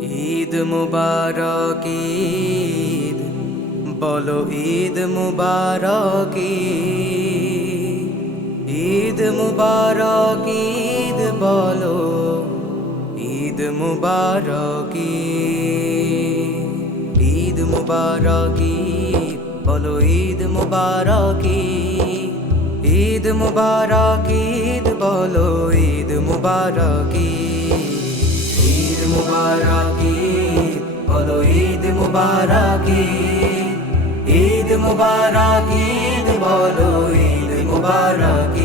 ঈদ মুবারক ঈদ, বলো ঈদ মুবারক ঈদ মুবারক ঈদ, বলো ঈদ মুবারক ঈদ মুবারক ঈদ, বলো ঈদ মুবারক ঈদ মুবারক ঈদ, বলো ঈদ মুবারক ঈদ মুবারক ঈদ, বলো ঈদ মুবারক ঈদ মুবারক ঈদ, বলো ঈদ মুবারক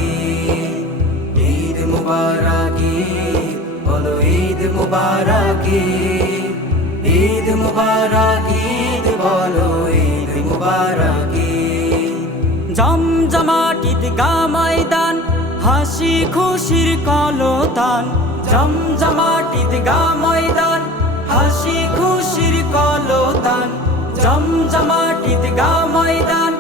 ঈদ মুবারক ঈদ, বলো ঈদ মুবারক ঈদ মুবারক ঈদ, বলো ঈদ মুবারক জমজমাট ঈদগাহ ময়দান, হাসি খুশির কলতান। জমজমাট ঈদগাহ ময়দান, হাসি খুশির কলতান। জমজমাট ঈদগাহ ময়দান,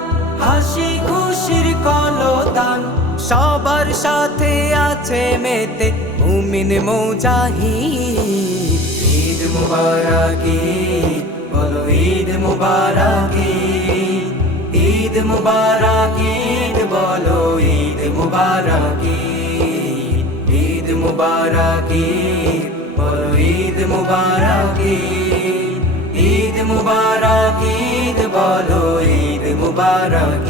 হাসি খুশির কলতান। সবার সাথে আছে মেতে মুমিন মুজাহিদ। ঈদ মুবারক ঈদ, বলো ঈদ মুবারক ঈদ মুবারক ঈদ, বলো ঈদ মুবারক ঈদ মুবারক ঈদ, বলো ঈদ মুবারক ঈদ মুবারক ঈদ, বলো ঈদ মুবারক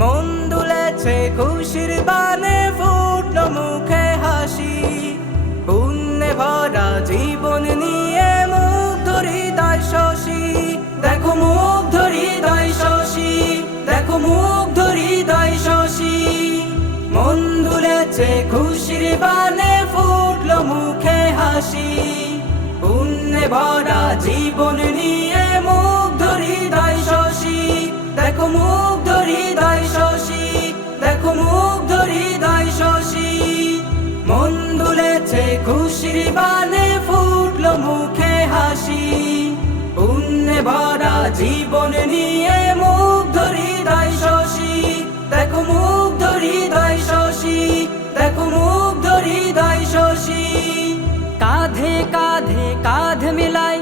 মন দুলেছে খুশির বানে, ফুটলো মুখে হাসি। পুণ্যে ভরা জীবন নিয়ে মুগ্ধ হৃদয় শশী। দেখো মুগ্ধ হৃদয় শশী, দেখো মুগ্ধ হৃদয় শশী। মন দুলেছে খুশির বানে, ফুটলো মুখে হাসি। পুণ্যে ভরা জীবন নিয়ে মুগ্ধ হৃদয় শশী। দেখো মুগ্ধ হৃদয় শশী, দেখো মুগ্ধ হৃদয় শশী। মন দুলেছে খুশির বানে, ফুটলো মুখে হাসি। পুণ্যে ভরা জীবন নিয়ে মুগ্ধ হৃদয় শশী। দেখো মুগ্ধ হৃদয় শশী, দেখো মুগ্ধ হৃদয় শশী। কাঁধে কাঁধে কাঁধ মিলাই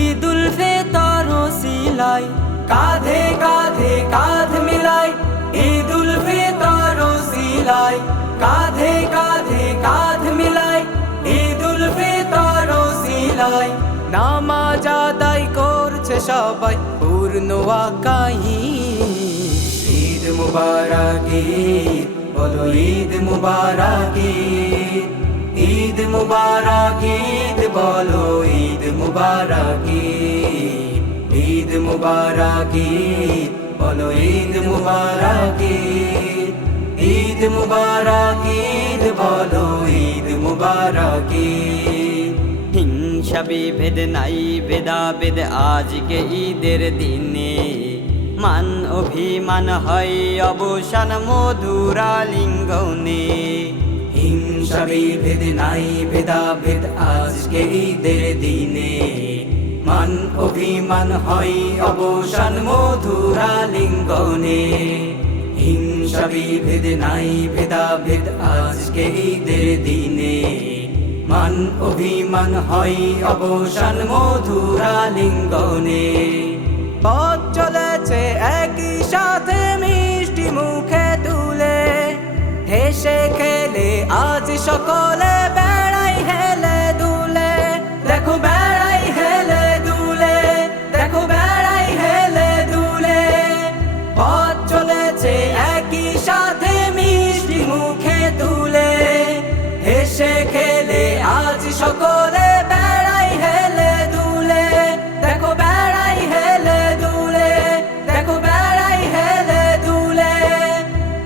ঈদুল ফিতর সিলাই। কাঁধে কাঁধে কাঁধ মিলাই ঈদুল ফিতর সিলাই। কাঁধে কাঁধে কাঁধ মিলাই ঈদুল ফিতর সিলাই। নামাজ আদায় করছে সবাই পূর্ণ আকাই। ঈদ মুবারক ঈদ, বলো ঈদ মুবারক ঈদ মুবারক ঈদ, বলো ঈদ মুবারক ঈদ মুবারক ঈদ, বলো ঈদ মুবারক ঈদ মুবারক ঈদ, বলো ঈদ মুবারক হিংসা বিভেদ নাই ভেদাভেদ আজকে ঈদের দিনে। মান অভিমান হয় অবসান মধুর আলিঙ্গনে। হিংসা বিভেদ নাই ভেদাভেদ আজকে ঈদের দিনে। মান অভিমান হয় অবসান মধুর আলিঙ্গনে। হিংসা বিভেদ নাই ভেদাভেদ আজকে ঈদের দিনে। মান অভিমান হয় অবসান মধুর আলিঙ্গনে। পথ চলেছে একই সাথে মিষ্টি মুখে তুলে। হেসে খেলে আজ সকলে বেড়াই হেলে দুলে। দেখো বেড়াই হেলে দুলে, দেখো বেড়াই হেলে দুলে। পথ চলেছে একই সাথে মিষ্টি মুখে তুলে। হেসে খেলে আজ সকলে বেড়াই হেলে দুলে। দেখো বেড়াই হেলে দুলে, দেখো বেড়াই হেলে দুলে।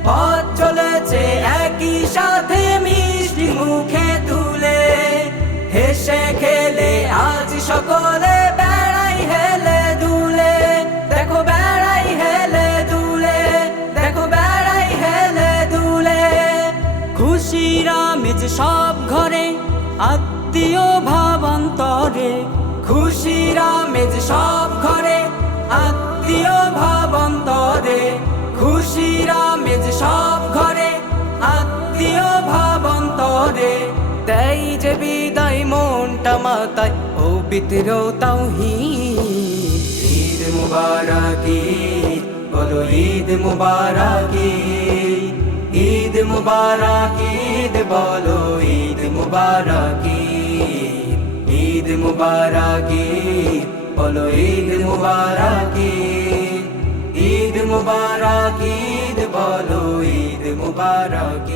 পথ চলেছে একই সাথে মিষ্টি মুখে তুলে। হেসে খেলে আজ সকলে বেড়াই হেলে দুলে। দেখো বেড়াই হেলে দুলে, দেখো বেড়াই হেলে দুলে। খুশির আমেজ সব ঘরে, আত্মীয় ভাবান্তরে। খুশির আমেজ সব ঘরে, আত্মীয় ভাবান্তরে। খুশির আমেজ সব ঘরে, আত্মীয় ভাবান্তরে। দেয় যে বিদায় মনটা মাতায় পিতর তাওহীদ ঈদ মুবারক ঈদ বলো ঈদ মুবারক ঈদ মুবারক ঈদ বলো ঈদ মুবারক ঈদ মুবারক ঈদ বলো ঈদ মুবারক ঈদ মুবারক ঈদ বলো ঈদ মুবারক